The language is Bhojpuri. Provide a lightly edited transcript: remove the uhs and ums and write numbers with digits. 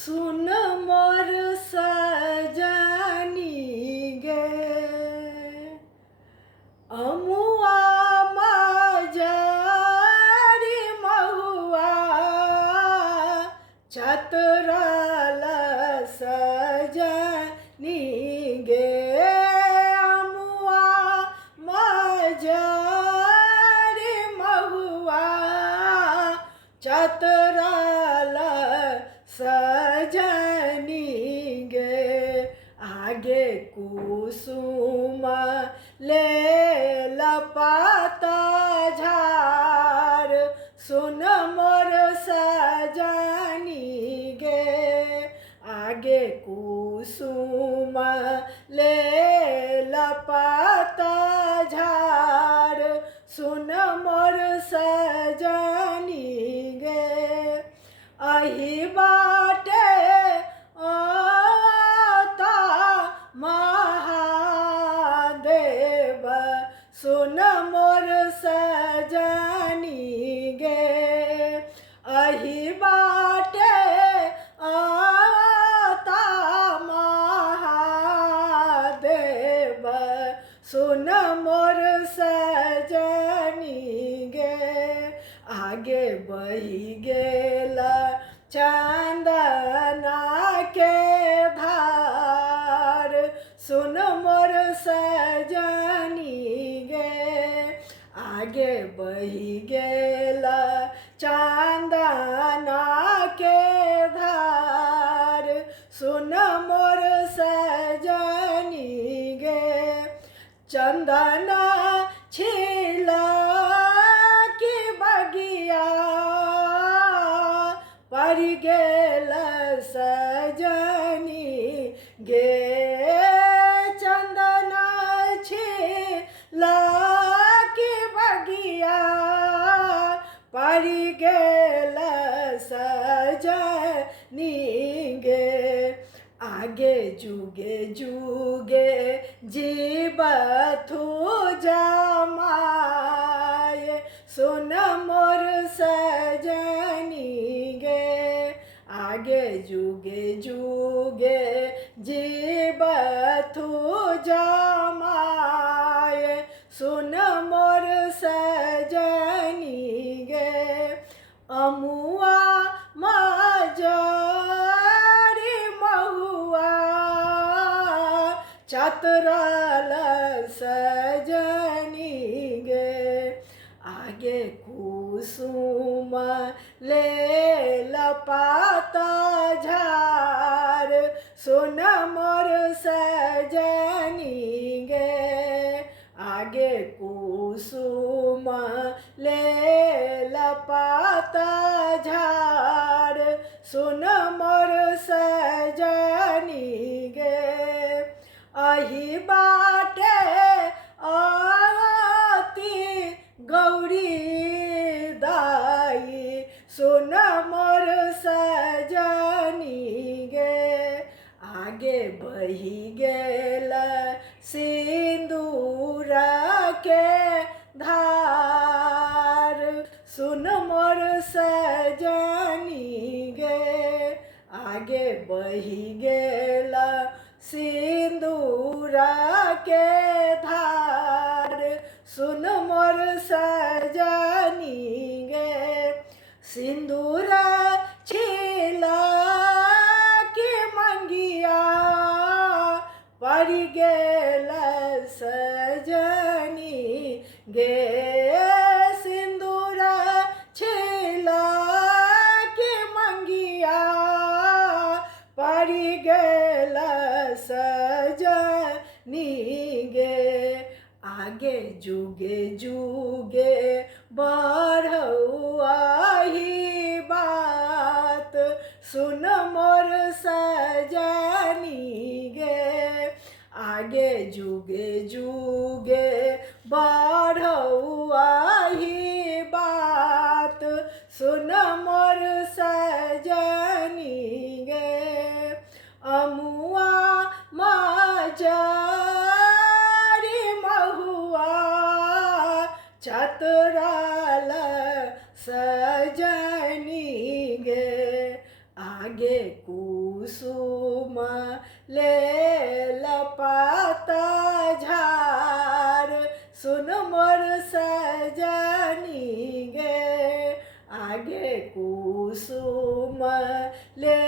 सुन मोर सजनी गे अमुआ मजारी महुआ चतरल सजनी गे अमुआ मजारी महुआ चतरल सजनी गे आगे कुसुम ले लपाता झार सुन मोर सजनी गे आगे कुसुम ले लपाता झार सुन मोर सजनी गे अही बाटे आता महादेव सुन मोर सजनी गे अही बाटे आता महादेव सुन मोर सजनी गे आगे बही गेला चंदना के धार सुन मोर सजनी गे आगे बही गेला चंदना के धार सुन मोर सजनी गे चंदना छिला की बगिया पर गेल सजनी गे चंदना छिला की बगिया पर गेल सजनी गे आगे जुगे जुगे जीवथु जमाय सुन मोर सजनी गे आगे जुगे जुगे जीवथु जमाय सुन मोर सजनी गे अमुआ मजारी महुआ चतरल सजनी गे आगे कुसुम ले लपाता झार सुन मोर सजनी गे आगे कुसुम ले लपाता झार सुन मोर सजनी गे अही बाटे आती गौरी दाई सुन मोर सजनी गे आगे बही गेल सिंदूर के धार सुन मोर सजनी गे आगे बही गेल सिंदूर के धार सुन मोर सजनी गे सिंदूर छिला की मंगिया पर गेल सजनी गे सिंदूर छिला की मंगिया पर गेल सजनी गे आगे जुगे जुगे बढ़ौआ ही बात सुन मोर सजनी गे आगे जुगे जुगे बढ़ौआ ही बात सुन मोर सजनी गे अमुआ मजारी महुआ चतरल सजनी गे आगे कुसुम ले लपाता झार सुन मोर सजनी गे आगे कुसुम ले